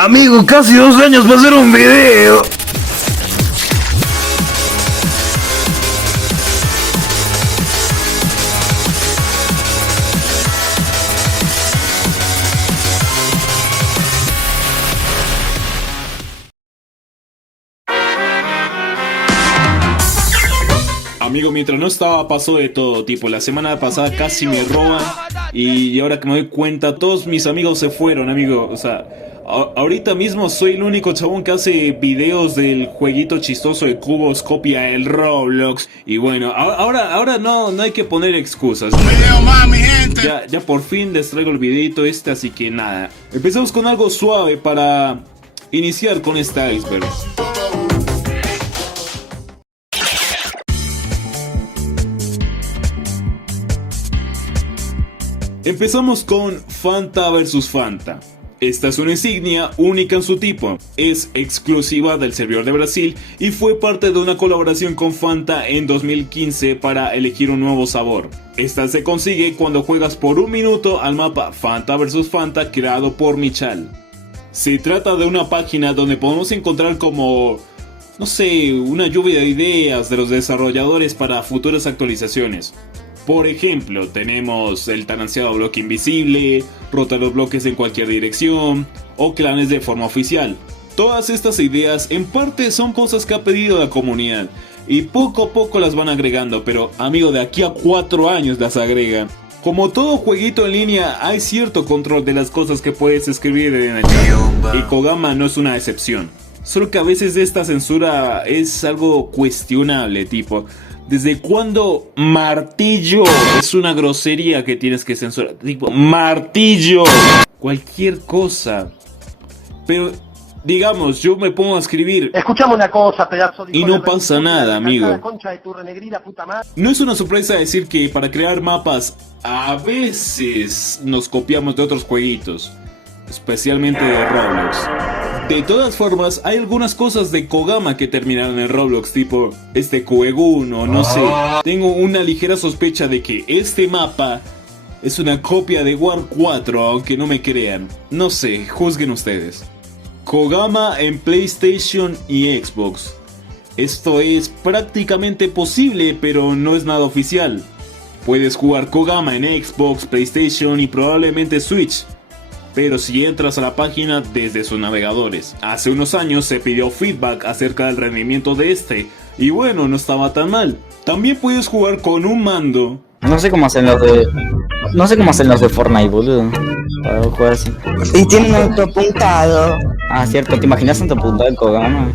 Amigo, casi 2 años para hacer un video. Amigo, mientras no estaba pasó de todo, tipo, la semana pasada casi me roban y ahora que me doy cuenta todos mis amigos se fueron, amigo, o sea, ahorita mismo soy el único chabón que hace videos del jueguito chistoso de cubos, copia el Roblox y bueno, ahora no hay que poner excusas. Ya por fin les traigo el videito este, así que nada, empezamos con algo suave para iniciar con este iceberg. Empezamos con Fanta vs Fanta. Esta es una insignia única en su tipo, es exclusiva del servidor de Brasil y fue parte de una colaboración con Fanta en 2015 para elegir un nuevo sabor. Esta se consigue cuando juegas por 1 minuto al mapa Fanta vs Fanta creado por Michal. Se trata de una página donde podemos encontrar como, no sé, una lluvia de ideas de los desarrolladores para futuras actualizaciones. Por ejemplo, tenemos el tan ansiado bloque invisible, rotar los bloques en cualquier dirección, o clanes de forma oficial. Todas estas ideas en parte son cosas que ha pedido la comunidad, y poco a poco las van agregando, pero amigo, de aquí a 4 años las agregan. Como todo jueguito en línea, hay cierto control de las cosas que puedes escribir en el chat, y Kogama no es una excepción. Solo que a veces esta censura es algo cuestionable, tipo, ¿desde cuándo martillo es una grosería que tienes que censurar? Tipo, martillo, cualquier cosa. Pero, digamos, yo me pongo a escribir. Escuchame una cosa, pedazo de... Y no pasa nada, amigo. No es una sorpresa decir que para crear mapas a veces nos copiamos de otros jueguitos, especialmente de Roblox. De todas formas, hay algunas cosas de Kogama que terminaron en Roblox, tipo este Koegun o no sé. Tengo una ligera sospecha de que este mapa es una copia de War 4, aunque no me crean. No sé, juzguen ustedes. Kogama en PlayStation y Xbox. Esto es prácticamente posible, pero no es nada oficial. Puedes jugar Kogama en Xbox, PlayStation y probablemente Switch, pero si entras a la página desde sus navegadores. Hace unos años se pidió feedback acerca del rendimiento de este, y bueno, no estaba tan mal. También puedes jugar con un mando. No sé cómo hacen los de Fortnite, boludo, para jugar así. Y tienen autopuntado. Ah, cierto, ¿te imaginas autopuntado en Kogama?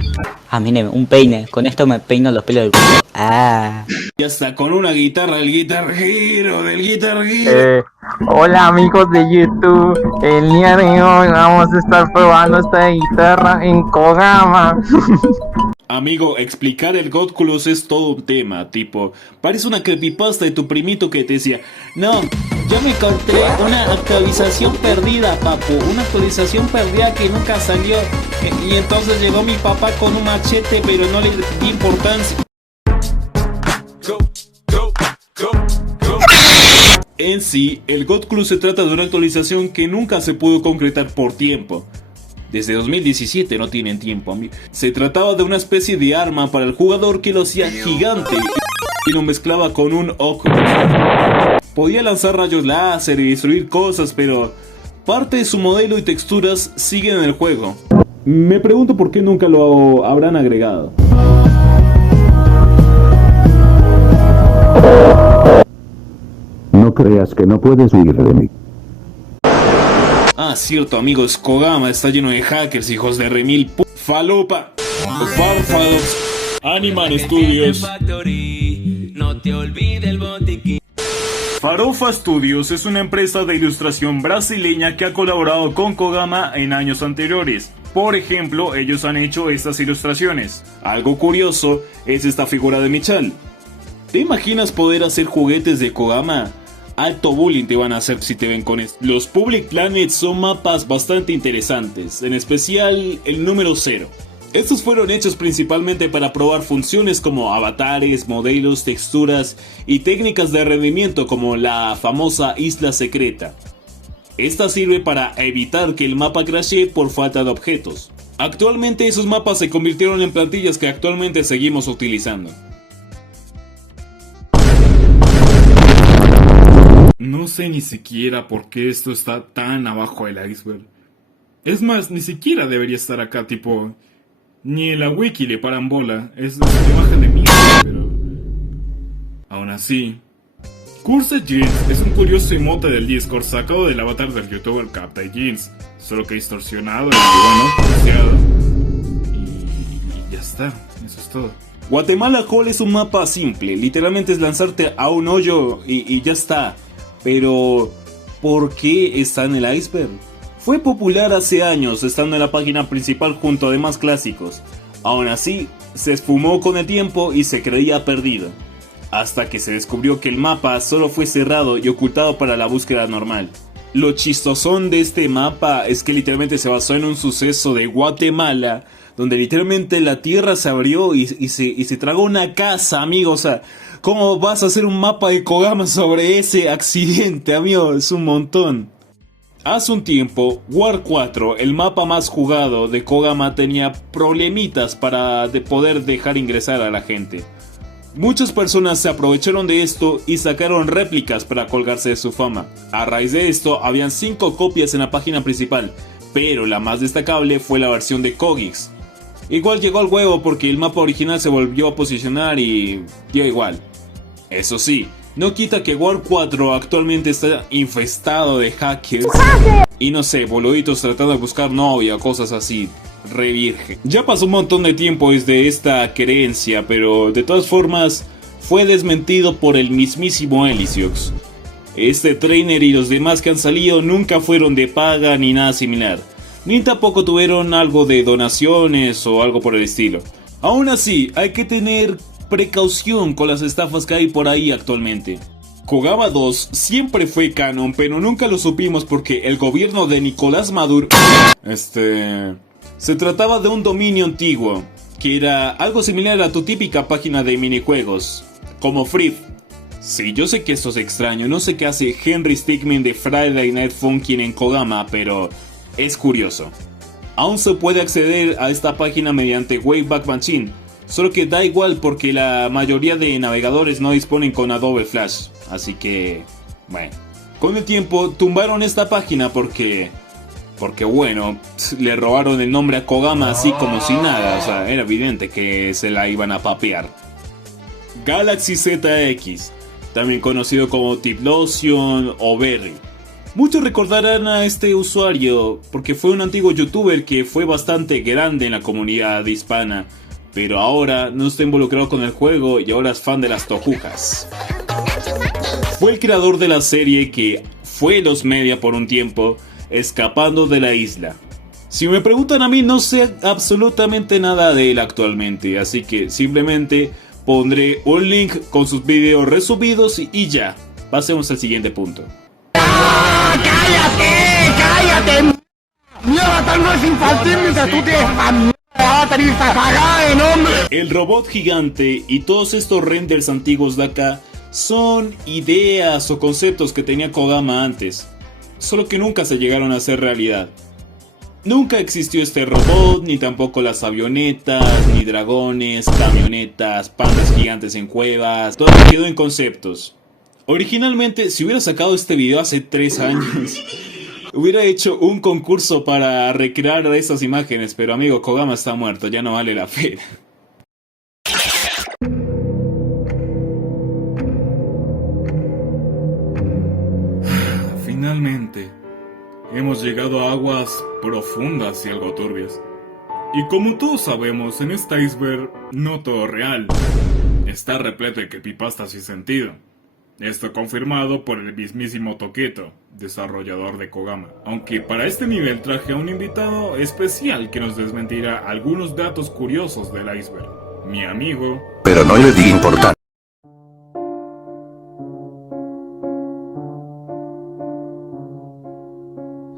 Ah, mire, un peine, con esto me peino los pelos del culo. Ah. Y hasta con una guitarra, el Guitar Hero, del Guitar Hero. Hola amigos de YouTube, el día de hoy vamos a estar probando esta guitarra en Kogama. Amigo, explicar el Godculus es todo un tema, tipo, parece una creepypasta de tu primito que te decía, no, yo me encontré una actualización perdida, papu, una actualización perdida que nunca salió, y entonces llegó mi papá con un machete, pero no le di importancia. En sí, el Godculus se trata de una actualización que nunca se pudo concretar por tiempo. Desde 2017 no tienen tiempo, amigo. Se trataba de una especie de arma para el jugador que lo hacía gigante y lo mezclaba con un Oculus. Podía lanzar rayos láser y destruir cosas, pero parte de su modelo y texturas siguen en el juego. Me pregunto por qué nunca lo habrán agregado. No creas que no puedes huir de mí. Ah, cierto, amigos, Kogama está lleno de hackers, hijos de remil falopa. Farfados, Animal Studios. Farofa Studios es una empresa de ilustración brasileña que ha colaborado con Kogama en años anteriores. Por ejemplo, ellos han hecho estas ilustraciones. Algo curioso es esta figura de Michal. ¿Te imaginas poder hacer juguetes de Kogama? Alto bullying te van a hacer si te ven con esto. Los Public Planets son mapas bastante interesantes, en especial el número 0. Estos fueron hechos principalmente para probar funciones como avatares, modelos, texturas y técnicas de rendimiento como la famosa isla secreta. Esta sirve para evitar que el mapa crashee por falta de objetos. Actualmente esos mapas se convirtieron en plantillas que actualmente seguimos utilizando. No sé ni siquiera por qué esto está tan abajo del iceberg. Es más, ni siquiera debería estar acá, tipo... Ni en la wiki le paran bola, es una imagen de mierda, pero... Aún así... Curse Jeans es un curioso emote del Discord sacado del avatar del youtuber Captain Jeans, solo que distorsionado y bueno, pronunciado. Y ya está, eso es todo. Guatemala Hall es un mapa simple, literalmente es lanzarte a un hoyo y ya está. Pero, ¿por qué está en el iceberg? Fue popular hace años, estando en la página principal junto a demás clásicos. Aún así, se esfumó con el tiempo y se creía perdido. Hasta que se descubrió que el mapa solo fue cerrado y ocultado para la búsqueda normal. Lo chistosón de este mapa es que literalmente se basó en un suceso de Guatemala, donde literalmente la tierra se abrió y se tragó una casa, amigo. O sea, ¿cómo vas a hacer un mapa de Kogama sobre ese accidente, amigo? Es un montón. Hace un tiempo, War 4, el mapa más jugado de Kogama, tenía problemitas para poder dejar ingresar a la gente. Muchas personas se aprovecharon de esto y sacaron réplicas para colgarse de su fama. A raíz de esto, habían 5 copias en la página principal, pero la más destacable fue la versión de Kogix. Igual llegó al huevo porque el mapa original se volvió a posicionar y dio igual. Eso sí, no quita que War 4 actualmente está infestado de hackers y no sé, boluditos tratando de buscar novia o cosas así. Re virgen. Ya pasó un montón de tiempo desde esta creencia, pero de todas formas fue desmentido por el mismísimo Elysiox. Este trainer y los demás que han salido nunca fueron de paga ni nada similar, ni tampoco tuvieron algo de donaciones o algo por el estilo. Aún así, hay que tener precaución con las estafas que hay por ahí actualmente. Kogama 2 siempre fue canon, pero nunca lo supimos porque el gobierno de Nicolás Maduro... Se trataba de un dominio antiguo, que era algo similar a tu típica página de minijuegos, como Free. Sí, yo sé que esto es extraño, no sé qué hace Henry Stickmin de Friday Night Funkin' en Kogama, pero es curioso. Aún se puede acceder a esta página mediante Wayback Machine, solo que da igual porque la mayoría de navegadores no disponen con Adobe Flash, así que... bueno. Con el tiempo tumbaron esta página porque bueno, le robaron el nombre a Kogama así como si nada, o sea, era evidente que se la iban a papear. Galaxy ZX, también conocido como Tiplosion o Berry. Muchos recordarán a este usuario porque fue un antiguo youtuber que fue bastante grande en la comunidad hispana, pero ahora no está involucrado con el juego y ahora es fan de las tojujas. Fue el creador de la serie que fue los media por un tiempo, Escapando de la Isla. Si me preguntan a mí, no sé absolutamente nada de él actualmente, así que simplemente pondré un link con sus videos resubidos y ya. Pasemos al siguiente punto. ¡Cállate! ¡Mierda, tal vez infantil mientras tú tienes la mierda cagada de nombre! El robot gigante y todos estos renders antiguos de acá son ideas o conceptos que tenía Kogama antes, solo que nunca se llegaron a hacer realidad. Nunca existió este robot, ni tampoco las avionetas, ni dragones, camionetas, pandas gigantes en cuevas, todo quedó en conceptos. Originalmente, si hubiera sacado este video hace 3 años, hubiera hecho un concurso para recrear estas imágenes, pero amigo, Kogama está muerto, ya no vale la pena. Finalmente, hemos llegado a aguas profundas y algo turbias. Y como todos sabemos, en este iceberg no todo real. Está repleto de creepypastas sin sentido. Esto confirmado por el mismísimo Toqueto, desarrollador de Kogama. Aunque para este nivel traje a un invitado especial que nos desmentirá algunos datos curiosos del iceberg. Mi amigo... Pero no le di importancia.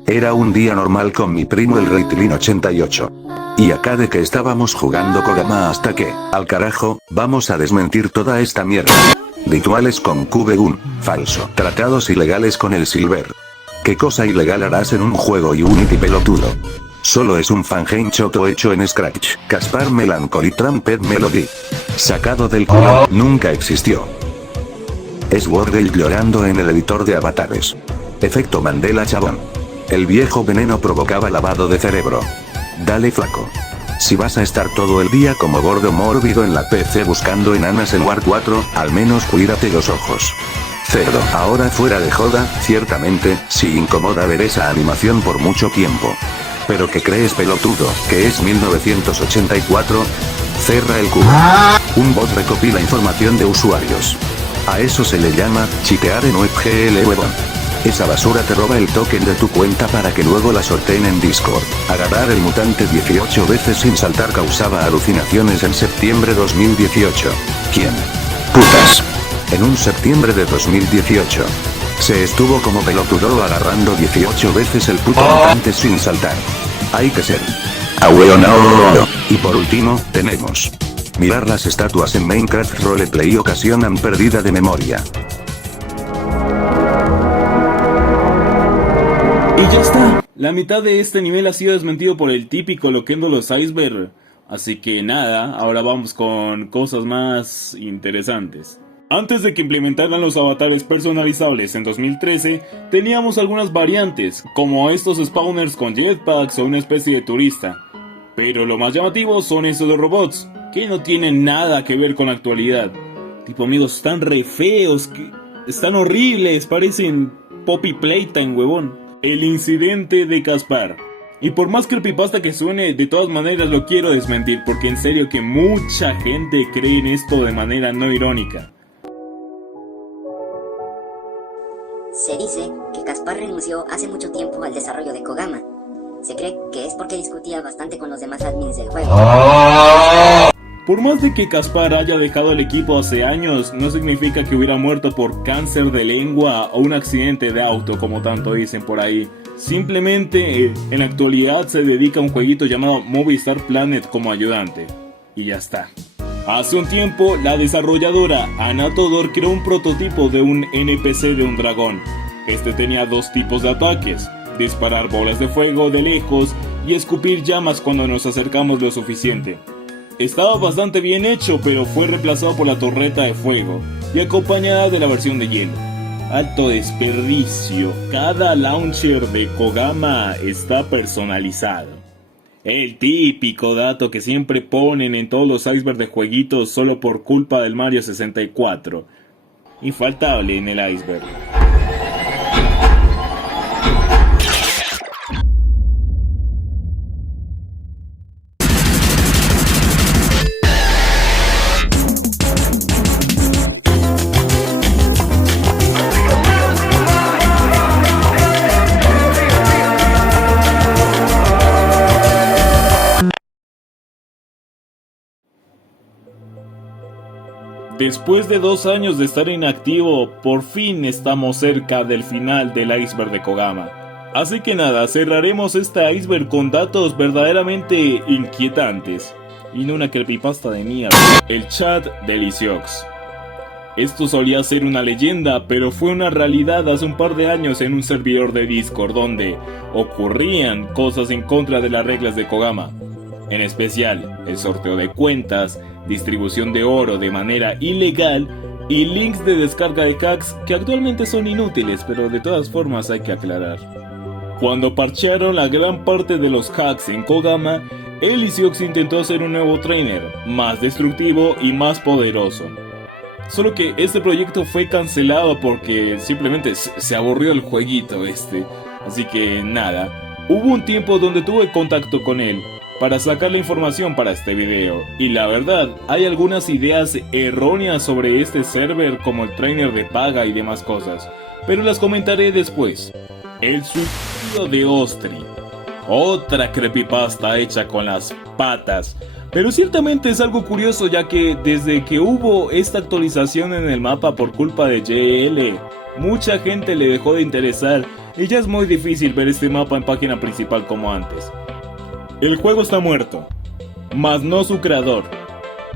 Era un día normal con mi primo el Reitlin 88. Y acá de que estábamos jugando Kogama hasta que, al carajo, vamos a desmentir toda esta mierda. Rituales con QB1, falso. Tratados ilegales con el Silver. ¿Qué cosa ilegal harás en un juego Unity, pelotudo? Solo es un fangame choto hecho en Scratch. Caspar Melancholy Trumpet Melody. Sacado del culo, nunca existió. Es Wordle llorando en el editor de avatares. Efecto Mandela, chabón. El viejo veneno provocaba lavado de cerebro. Dale, flaco. Si vas a estar todo el día como gordo mórbido en la PC buscando enanas en War 4, al menos cuídate los ojos. Cerdo. Ahora fuera de joda, ciertamente, sí incomoda ver esa animación por mucho tiempo. ¿Pero qué crees, pelotudo, que es 1984? Cerra el culo. Un bot recopila información de usuarios. A eso se le llama, chitear en WebGL, huevón. Esa basura te roba el token de tu cuenta para que luego la sorteen en Discord. Agarrar el mutante 18 veces sin saltar causaba alucinaciones en septiembre 2018. ¿Quién? Putas. En un septiembre de 2018. Se estuvo como pelotudo agarrando 18 veces el puto mutante sin saltar. Hay que ser. No. Y por último, tenemos. Mirar las estatuas en Minecraft Roleplay ocasionan pérdida de memoria. Y ya está. La mitad de este nivel ha sido desmentido por el típico Loquendo los Iceberg. Así que nada, ahora vamos con cosas más interesantes. Antes de que implementaran los avatares personalizables en 2013, teníamos algunas variantes, como estos spawners con jetpacks o una especie de turista. Pero lo más llamativo son estos de robots, que no tienen nada que ver con la actualidad. Tipo, amigos, están re feos, están horribles, parecen Poppy Playtime, huevón. El incidente de Caspar. Y por más creepypasta que suene, de todas maneras lo quiero desmentir, porque en serio que mucha gente cree en esto de manera no irónica. Se dice que Caspar renunció hace mucho tiempo al desarrollo de Kogama. Se cree que es porque discutía bastante con los demás admins del juego. Por más de que Caspar haya dejado el equipo hace años, no significa que hubiera muerto por cáncer de lengua o un accidente de auto, como tanto dicen por ahí. Simplemente, en la actualidad se dedica a un jueguito llamado Movistar Planet como ayudante. Y ya está. Hace un tiempo, la desarrolladora Anatodor creó un prototipo de un NPC de un dragón. Este tenía dos tipos de ataques: disparar bolas de fuego de lejos y escupir llamas cuando nos acercamos lo suficiente. Estaba bastante bien hecho, pero fue reemplazado por la torreta de fuego y acompañada de la versión de hielo. Alto desperdicio, cada launcher de Kogama está personalizado. El típico dato que siempre ponen en todos los icebergs de jueguitos solo por culpa del Mario 64. Infaltable en el iceberg. Después de 2 años de estar inactivo, por fin estamos cerca del final del iceberg de Kogama. Así que nada, cerraremos este iceberg con datos verdaderamente inquietantes. Y no una creepypasta de mierda. El chat de Lysiox. Esto solía ser una leyenda, pero fue una realidad hace un par de años en un servidor de Discord donde ocurrían cosas en contra de las reglas de Kogama. En especial, el sorteo de cuentas, distribución de oro de manera ilegal y links de descarga de hacks que actualmente son inútiles, pero de todas formas hay que aclarar. Cuando parchearon la gran parte de los hacks en Kogama, Lysiox intentó hacer un nuevo trainer, más destructivo y más poderoso. Solo que este proyecto fue cancelado porque simplemente se aburrió el jueguito este. Así que nada, hubo un tiempo donde tuve contacto con él para sacar la información para este video, y la verdad, hay algunas ideas erróneas sobre este server como el trainer de paga y demás cosas, pero las comentaré después. El suicidio de Ostri. Otra creepypasta hecha con las patas, pero ciertamente es algo curioso ya que desde que hubo esta actualización en el mapa por culpa de JL, mucha gente le dejó de interesar y ya es muy difícil ver este mapa en página principal como antes. El juego está muerto, mas no su creador.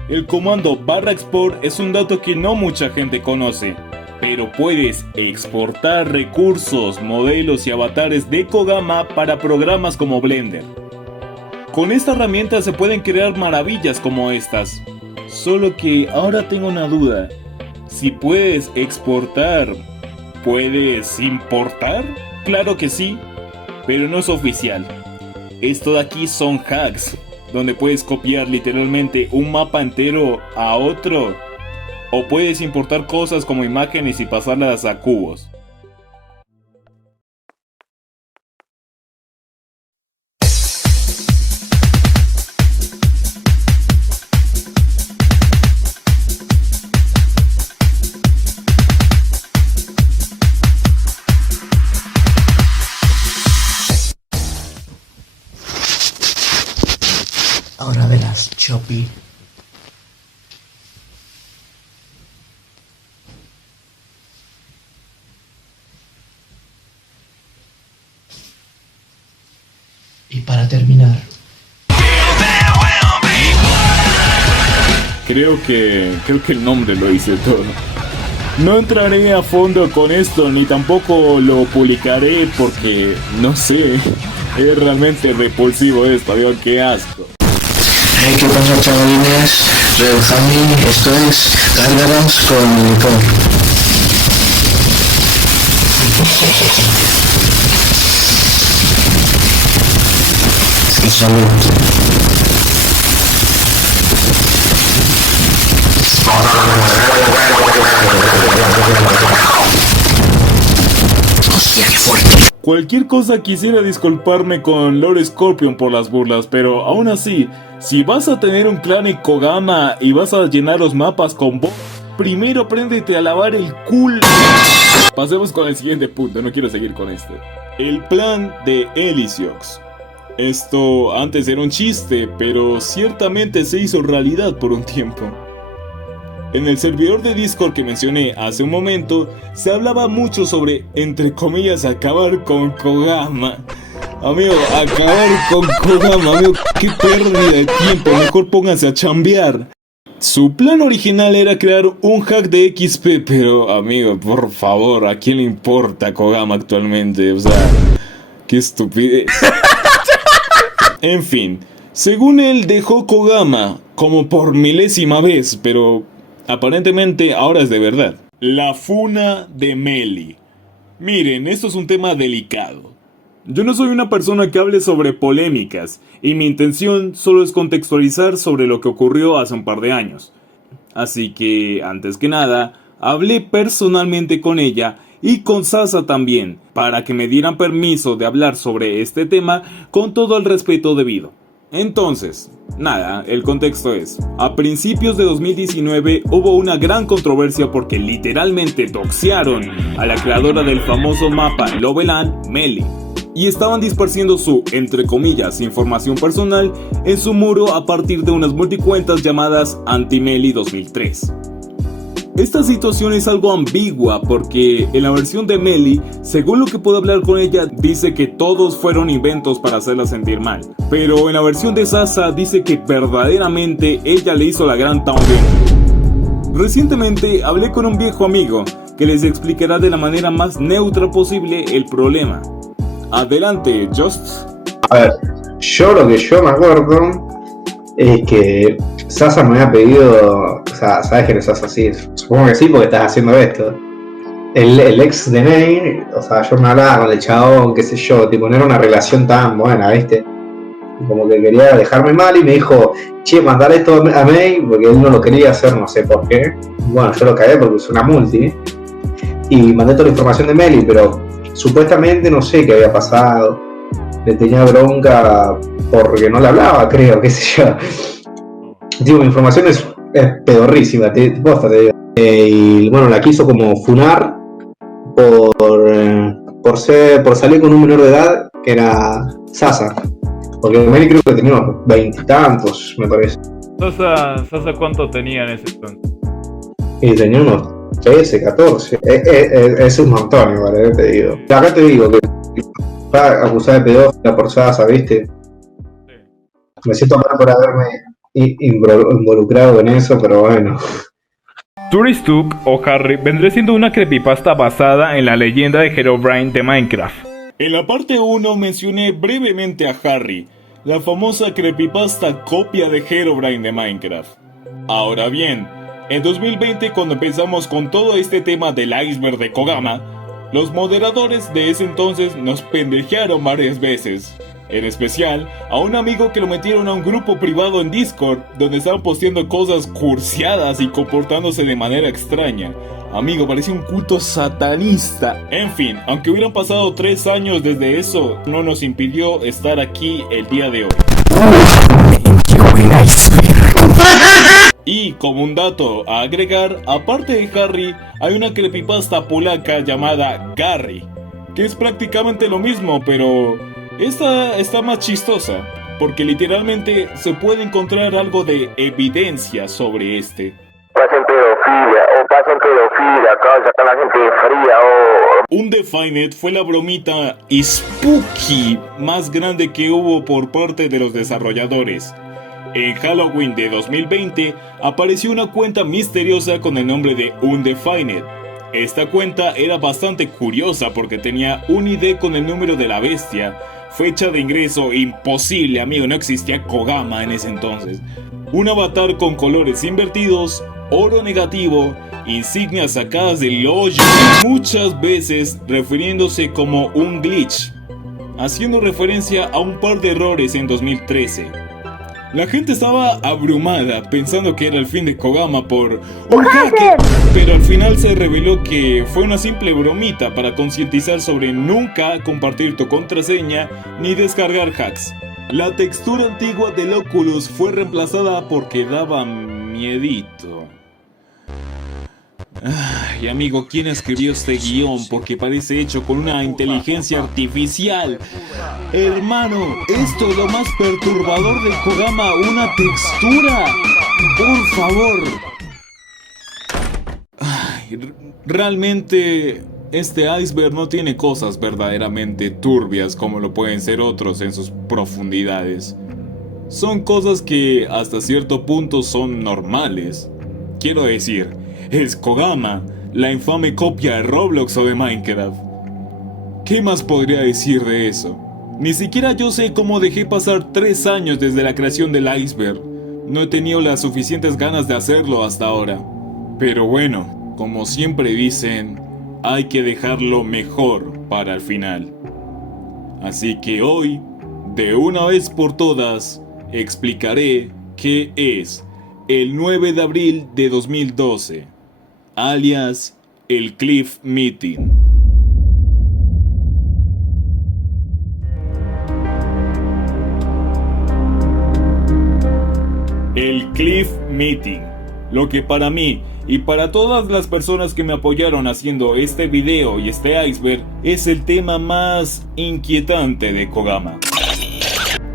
El comando /export es un dato que no mucha gente conoce. pero puedes exportar recursos, modelos y avatares de Kogama para programas como Blender. Con esta herramienta se pueden crear maravillas como estas. Solo que ahora tengo una duda. Si puedes exportar, ¿puedes importar? Claro que sí, pero no es oficial. Esto de aquí son hacks, donde puedes copiar literalmente un mapa entero a otro, o puedes importar cosas como imágenes y pasarlas a cubos. Ahora verás, Chopi. Y para terminar, Creo que el nombre lo dice todo. No entraré a fondo con esto, ni tampoco lo publicaré porque, no sé, es realmente repulsivo esto, Dios, qué asco. hey, ¿qué pasa, chavalines? Red Family, esto es Gárgaras con licor. Y salud. Hostia, qué fuerte. Cualquier cosa quisiera disculparme con Lord Scorpion por las burlas, pero aún así, si vas a tener un clan en Kogama y vas a llenar los mapas con bots, primero apréndete a lavar el culo. Pasemos con el siguiente punto, no quiero seguir con esto. El plan de Elysiox. Esto antes era un chiste, pero ciertamente se hizo realidad por un tiempo. En el servidor de Discord que mencioné hace un momento, se hablaba mucho sobre, entre comillas, acabar con Kogama. Amigo, acabar con Kogama, amigo, qué pérdida de tiempo, mejor pónganse a chambear. Su plan original era crear un hack de XP, pero amigo, por favor, ¿a quién le importa Kogama actualmente? O sea, qué estupidez. En fin, según él dejó Kogama como por milésima vez, pero aparentemente ahora es de verdad. La funa de Meli. Miren, esto es un tema delicado. Yo no soy una persona que hable sobre polémicas, y mi intención solo es contextualizar sobre lo que ocurrió hace un par de años. Así que, antes que nada, hablé personalmente con ella y con Sasa también, para que me dieran permiso de hablar sobre este tema con todo el respeto debido. Entonces, nada, el contexto es, a principios de 2019 hubo una gran controversia porque literalmente doxearon a la creadora del famoso mapa Loveland, Meli, y estaban disparciendo su, entre comillas, información personal en su muro a partir de unas multicuentas llamadas Anti-Meli 2003. Esta situación es algo ambigua porque en la versión de Meli, según lo que puedo hablar con ella, dice que todos fueron inventos para hacerla sentir mal. Pero en la versión de Sasa dice que verdaderamente ella le hizo la gran también. Recientemente hablé con un viejo amigo que les explicará de la manera más neutra posible el problema. Adelante, Just. A ver, yo lo que yo me acuerdo es que Sasa me había pedido, o sea, ¿sabes que no estás así? Supongo que sí, porque estás haciendo esto. El ex de Ney, o sea, yo me hablaba con el chabón, qué sé yo, tipo, no era una relación tan buena, ¿viste? Como que quería dejarme mal y me dijo, che, mandale esto a May, porque él no lo quería hacer, no sé por qué. Bueno, yo lo cagué porque es una multi. Y mandé toda la información de Meli, pero supuestamente no sé qué había pasado. Le tenía bronca porque no le hablaba, creo, qué sé yo. Digo, mi información es pedorrísima, posta, te digo. Y bueno, la quiso como funar por salir con un menor de edad que era Sasa. Porque Meli creo que tenía unos 20 y tantos, me parece. Sasa, ¿cuánto tenía en ese entonces? Y tenía unos 13, 14. Es un montón, igual, te digo. Acá te digo que está acusada de pedófila por Sasa, ¿viste? Sí. Me siento mal por haberme involucrado en eso, pero bueno. Touristook o Harry vendría siendo una creepypasta basada en la leyenda de Herobrine de Minecraft. En la parte 1 mencioné brevemente a Harry, la famosa creepypasta copia de Herobrine de Minecraft. Ahora bien, en 2020 cuando empezamos con todo este tema del iceberg de Kogama, los moderadores de ese entonces nos pendejearon varias veces. En especial, a un amigo que lo metieron a un grupo privado en Discord, donde estaban posteando cosas cursiadas y comportándose de manera extraña. Amigo, parecía un culto satanista. En fin, aunque hubieran pasado 3 años desde eso, no nos impidió estar aquí el día de hoy. Y como un dato a agregar, aparte de Harry, hay una creepypasta polaca llamada Gary, que es prácticamente lo mismo, pero esta está más chistosa, porque literalmente se puede encontrar algo de evidencia sobre este. Pasen pedofilia, causa con la gente fría o... Un Definet fue la bromita spooky más grande que hubo por parte de los desarrolladores. En Halloween de 2020 apareció una cuenta misteriosa con el nombre de Undefined. Esta cuenta era bastante curiosa porque tenía un ID con el número de la bestia, fecha de ingreso imposible, amigo, no existía Kogama en ese entonces, un avatar con colores invertidos, oro negativo, insignias sacadas del hoyo, muchas veces refiriéndose como un glitch, haciendo referencia a un par de errores en 2013. La gente estaba abrumada pensando que era el fin de Kogama por un hacker, pero al final se reveló que fue una simple bromita para concientizar sobre nunca compartir tu contraseña ni descargar hacks. La textura antigua del Oculus fue reemplazada porque daba miedito. Ay, amigo, ¿quién escribió este guión? Porque parece hecho con una inteligencia artificial. Hermano, esto es lo más perturbador de Kogama, una textura. Por favor. Ay, realmente este iceberg no tiene cosas verdaderamente turbias como lo pueden ser otros en sus profundidades. Son cosas que hasta cierto punto son normales. Quiero decir, es Kogama, la infame copia de Roblox o de Minecraft. ¿Qué más podría decir de eso? Ni siquiera yo sé cómo dejé pasar 3 años desde la creación del iceberg. No he tenido las suficientes ganas de hacerlo hasta ahora. Pero bueno, como siempre dicen, hay que dejarlo mejor para el final. Así que hoy, de una vez por todas, explicaré qué es el 9 de abril de 2012, alias el Cliff Meeting. El Cliff Meeting, lo que para mí y para todas las personas que me apoyaron haciendo este video y este iceberg es el tema más inquietante de Kogama.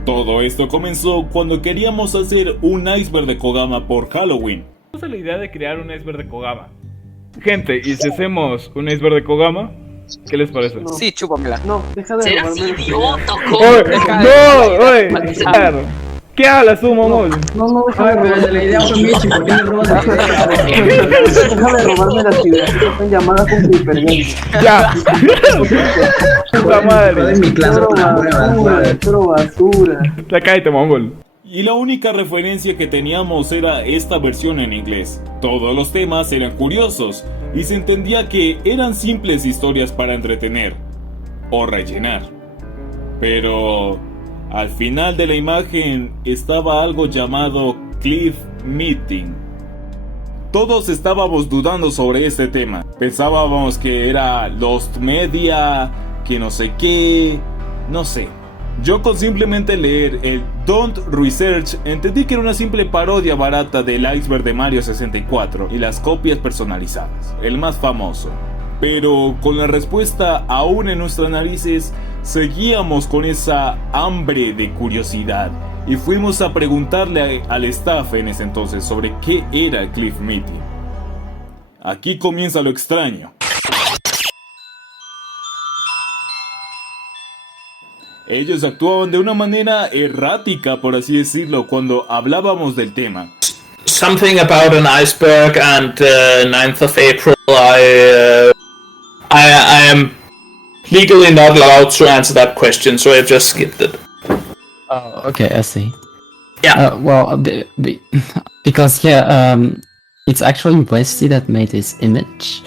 Todo esto comenzó cuando queríamos hacer un iceberg de Kogama por Halloween. Puse la idea de crear un iceberg de Kogama. Gente, ¿y si hacemos un iceberg de Kogama? ¿Qué les parece? No. Sí, chúpamela. No, deja de ¿Serás robarme idiota, ¿Qué hablas tú, mongol? No, deja de robarme la idea fue Michi, ¿por qué me robas la idea? Deja de robarme las ideas, están llamadas con tu hipervivencia. ¡Ya! ¡Puta madre! De mi clase, pero basura. Ya cállate, mongol. Y la única referencia que teníamos era esta versión en inglés. Todos los temas eran curiosos y se entendía que eran simples historias para entretener o rellenar. Pero al final de la imagen estaba algo llamado Cliff Meeting. Todos estábamos dudando sobre este tema. Pensábamos que era Lost Media, que no sé qué, no sé. Yo con simplemente leer el Don't Research entendí que era una simple parodia barata del iceberg de Mario 64 y las copias personalizadas, el más famoso. Pero con la respuesta aún en nuestras narices, seguíamos con esa hambre de curiosidad y fuimos a preguntarle al staff en ese entonces sobre qué era el Cliff Meeting. Aquí comienza lo extraño. Ellos actuaban de una manera errática, por así decirlo, cuando hablábamos del tema. something about an iceberg and 9th of April. I am legally not allowed to answer that question, so I've just skipped it. Oh, okay, I see. Yeah. Because it's actually Westy that made this image.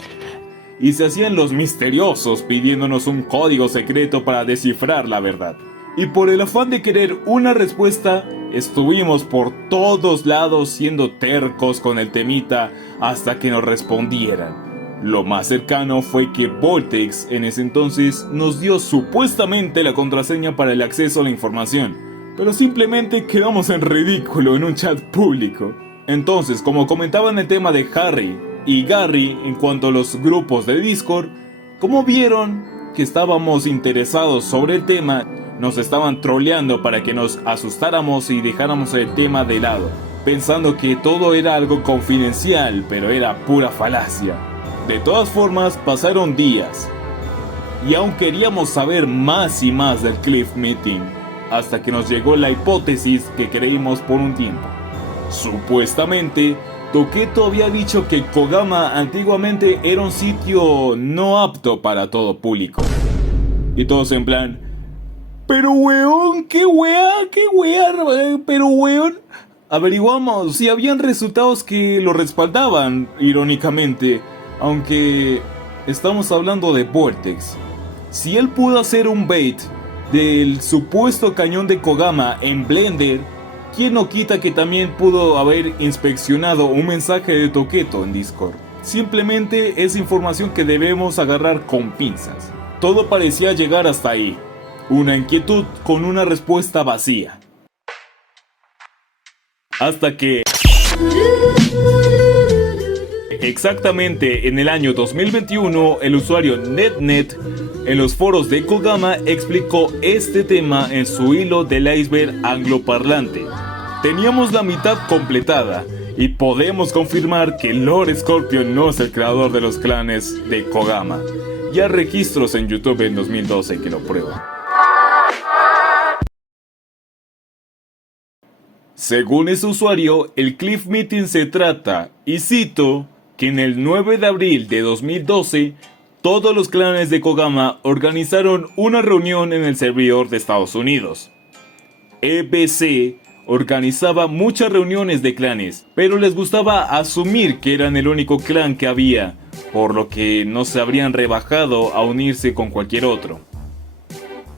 Y se hacían los misteriosos pidiéndonos un código secreto para descifrar la verdad. Y por el afán de querer una respuesta, estuvimos por todos lados siendo tercos con el temita hasta que nos respondieran. Lo más cercano fue que Voltex en ese entonces nos dio supuestamente la contraseña para el acceso a la información, pero simplemente quedamos en ridículo en un chat público. Entonces, como comentaban el tema de Harry y Gary en cuanto a los grupos de Discord, como vieron que estábamos interesados sobre el tema, nos estaban troleando para que nos asustáramos y dejáramos el tema de lado, pensando que todo era algo confidencial, pero era pura falacia. De todas formas, pasaron días, y aún queríamos saber más y más del Cliff Meeting, hasta que nos llegó la hipótesis que creímos por un tiempo. Supuestamente, Toqueto había dicho que Kogama antiguamente era un sitio no apto para todo público. Y todos en plan, pero weón, qué wea, pero weón. Averiguamos si habían resultados que lo respaldaban, irónicamente, aunque estamos hablando de Vortex. Si él pudo hacer un bait del supuesto cañón de Kogama en Blender, ¿quién no quita que también pudo haber inspeccionado un mensaje de Toqueto en Discord? Simplemente es información que debemos agarrar con pinzas. Todo parecía llegar hasta ahí. Una inquietud con una respuesta vacía. Hasta que... exactamente en el año 2021, el usuario NetNet en los foros de Kogama explicó este tema en su hilo del iceberg angloparlante. Teníamos la mitad completada y podemos confirmar que Lord Scorpion no es el creador de los clanes de Kogama. Ya registros en YouTube en 2012 que lo prueban. Según ese usuario, el Cliff Meeting se trata, y cito, que en el 9 de abril de 2012, todos los clanes de Kogama organizaron una reunión en el servidor de Estados Unidos. EBC organizaba muchas reuniones de clanes, pero les gustaba asumir que eran el único clan que había, por lo que no se habrían rebajado a unirse con cualquier otro.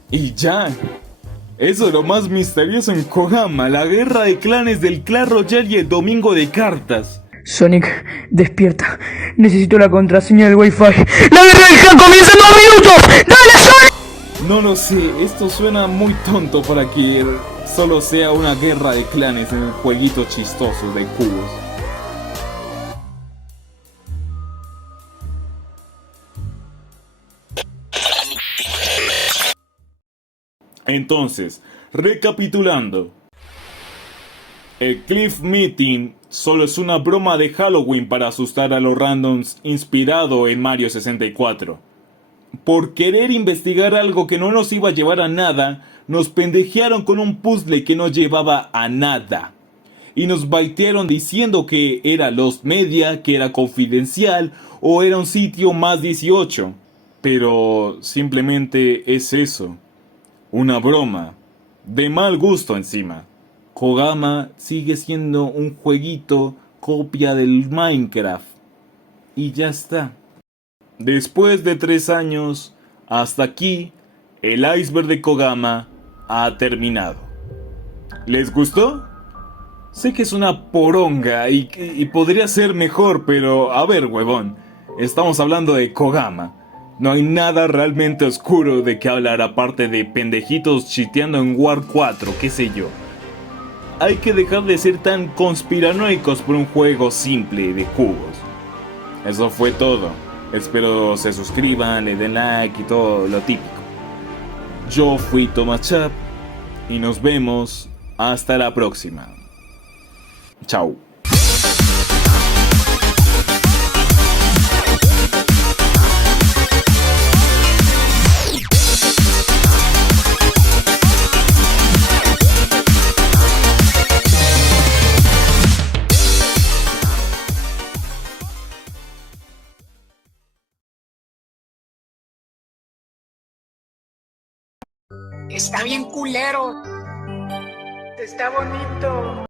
Y ya, eso es lo más misterioso en Kogama, la guerra de clanes del Clash Royale y el domingo de cartas. Sonic, despierta. Necesito la contraseña del Wi-Fi. ¡La guerra del clan comienza en 2 minutos! ¡Dale, Sonic! No lo sé, esto suena muy tonto para que solo sea una guerra de clanes en el jueguito chistoso de cubos. Entonces, recapitulando. El Cliff Meeting solo es una broma de Halloween para asustar a los randoms inspirado en Mario 64. Por querer investigar algo que no nos iba a llevar a nada, nos pendejearon con un puzzle que no llevaba a nada. Y nos baitearon diciendo que era Lost Media, que era confidencial o era un sitio más 18. Pero simplemente es eso. Una broma. De mal gusto encima. Kogama sigue siendo un jueguito copia del Minecraft. Y ya está. Después de 3 años, hasta aquí, el iceberg de Kogama ha terminado. ¿Les gustó? Sé que es una poronga y podría ser mejor, pero a ver, huevón, estamos hablando de Kogama. No hay nada realmente oscuro de que hablar aparte de pendejitos chiteando en War 4, qué sé yo. Hay que dejar de ser tan conspiranoicos por un juego simple de cubos. Eso fue todo. Espero se suscriban, le den like y todo lo típico. Yo fui Thomas Chap y nos vemos hasta la próxima. Chao. Está bien culero. Está bonito.